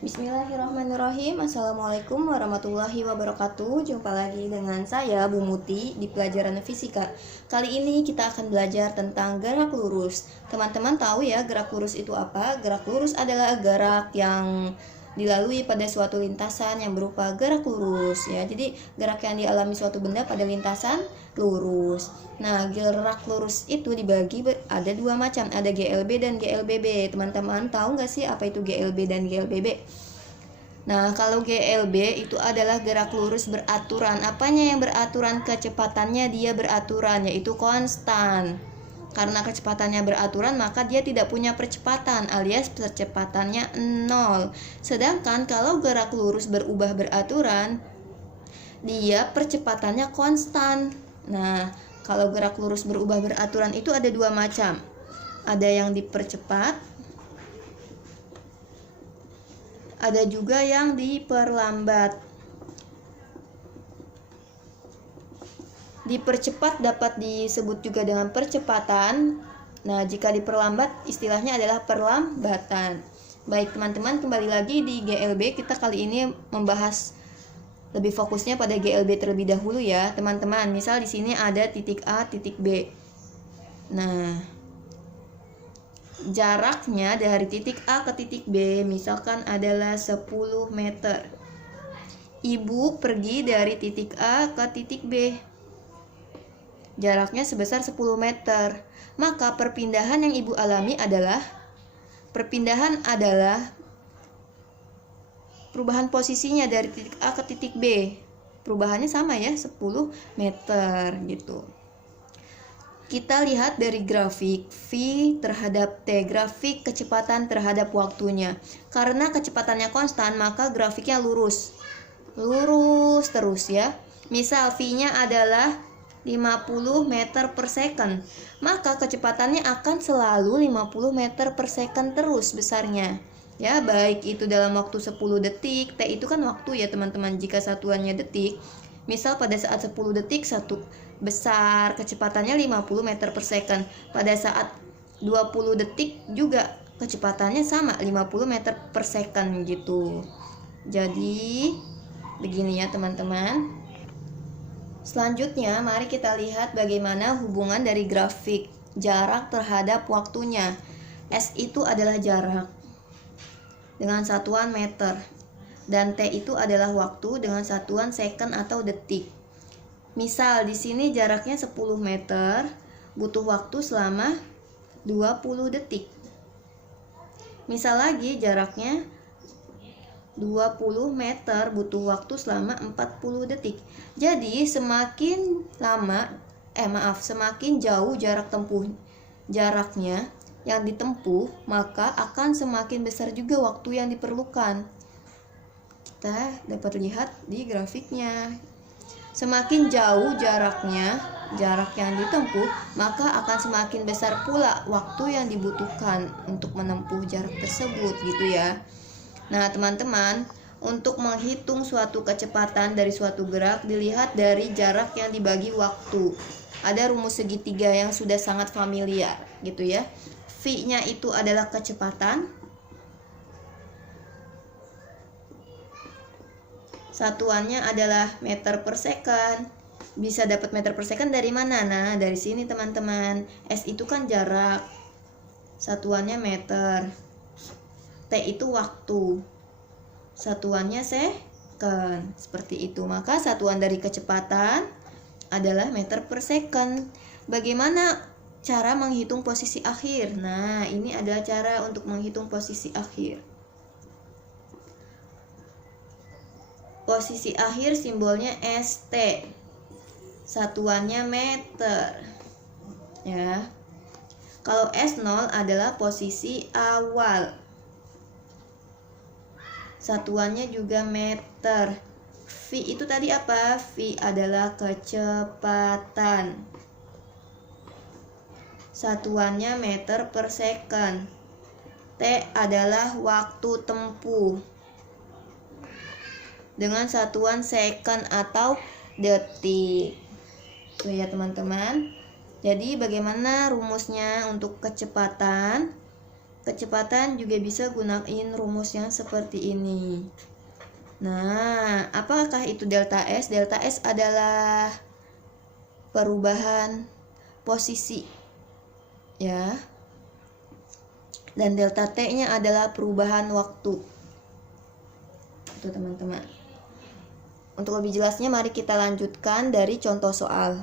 Bismillahirrahmanirrahim. Assalamualaikum warahmatullahi wabarakatuh. Jumpa lagi dengan saya Bu Muti di pelajaran fisika. Kali ini kita akan belajar tentang gerak lurus. Teman-teman tahu ya gerak lurus itu apa? Gerak lurus adalah gerak yang dilalui pada suatu lintasan yang berupa gerak lurus ya. Jadi gerak yang dialami suatu benda pada lintasan lurus. Nah, gerak lurus itu dibagi ada dua macam, ada GLB dan GLBB. Teman-teman tahu nggak sih apa itu GLB dan GLBB? Nah, kalau GLB itu adalah gerak lurus beraturan. Apanya yang beraturan? Kecepatannya dia beraturan, yaitu konstan. Karena kecepatannya beraturan, maka dia tidak punya percepatan, alias percepatannya 0. Sedangkan kalau gerak lurus berubah beraturan, dia percepatannya konstan. Nah, kalau gerak lurus berubah beraturan itu ada dua macam. Ada yang dipercepat, ada juga yang diperlambat. Dipercepat dapat disebut juga dengan percepatan. Nah, jika diperlambat istilahnya adalah perlambatan. Baik teman-teman, kembali lagi di GLB. Kita kali ini membahas lebih fokusnya pada GLB terlebih dahulu ya, teman-teman. Misal di sini ada titik A, titik B. Nah, jaraknya dari titik A ke titik B misalkan adalah 10 meter. Ibu pergi dari titik A ke titik B. Jaraknya sebesar 10 meter. Maka perpindahan yang ibu alami adalah perubahan posisinya dari titik A ke titik B. Perubahannya sama ya, 10 meter gitu. Kita lihat dari grafik V terhadap T, grafik kecepatan terhadap waktunya. Karena kecepatannya konstan, maka grafiknya lurus. Lurus terus ya. Misal V-nya adalah 50 meter per second, maka kecepatannya akan selalu 50 meter per second terus besarnya. Ya, baik itu dalam waktu 10 detik, T itu kan waktu ya teman-teman, jika satuannya detik. Misal pada saat 10 detik satu besar, kecepatannya 50 meter per second. Pada saat 20 detik juga kecepatannya sama, 50 meter per second gitu. Jadi begini ya teman-teman. Selanjutnya, mari kita lihat bagaimana hubungan dari grafik jarak terhadap waktunya. S itu adalah jarak dengan satuan meter, dan T itu adalah waktu dengan satuan second atau detik. Misal di sini jaraknya 10 meter, butuh waktu selama 20 detik. Misal lagi jaraknya 20 meter, butuh waktu selama 40 detik. Jadi semakin jauh jaraknya yang ditempuh, maka akan semakin besar juga waktu yang diperlukan. Kita dapat lihat di grafiknya. Semakin jauh jarak yang ditempuh, maka akan semakin besar pula waktu yang dibutuhkan untuk menempuh jarak tersebut gitu ya. Nah teman-teman, untuk menghitung suatu kecepatan dari suatu gerak dilihat dari jarak yang dibagi waktu. Ada rumus segitiga yang sudah sangat familiar gitu ya. V-nya itu adalah kecepatan, satuannya adalah meter per second. Bisa dapat meter per second dari mana? Nah, dari sini teman-teman. S itu kan jarak, satuannya meter. T itu waktu, satuannya second. Seperti itu. Maka satuan dari kecepatan adalah meter per second. Bagaimana cara menghitung posisi akhir? Nah, ini adalah cara untuk menghitung posisi akhir. Posisi akhir simbolnya ST, satuannya meter ya. Kalau S0 adalah posisi awal, satuannya juga meter. V itu tadi apa? V adalah kecepatan, satuannya meter per second. T adalah waktu tempuh dengan satuan second atau detik. Tuh ya teman-teman. Jadi bagaimana rumusnya untuk kecepatan? kecepatan juga bisa gunain rumus yang seperti ini. Nah, apakah itu delta S? Delta S adalah perubahan posisi, ya. Dan delta T-nya adalah perubahan waktu. Itu teman-teman. Untuk lebih jelasnya mari kita lanjutkan dari contoh soal.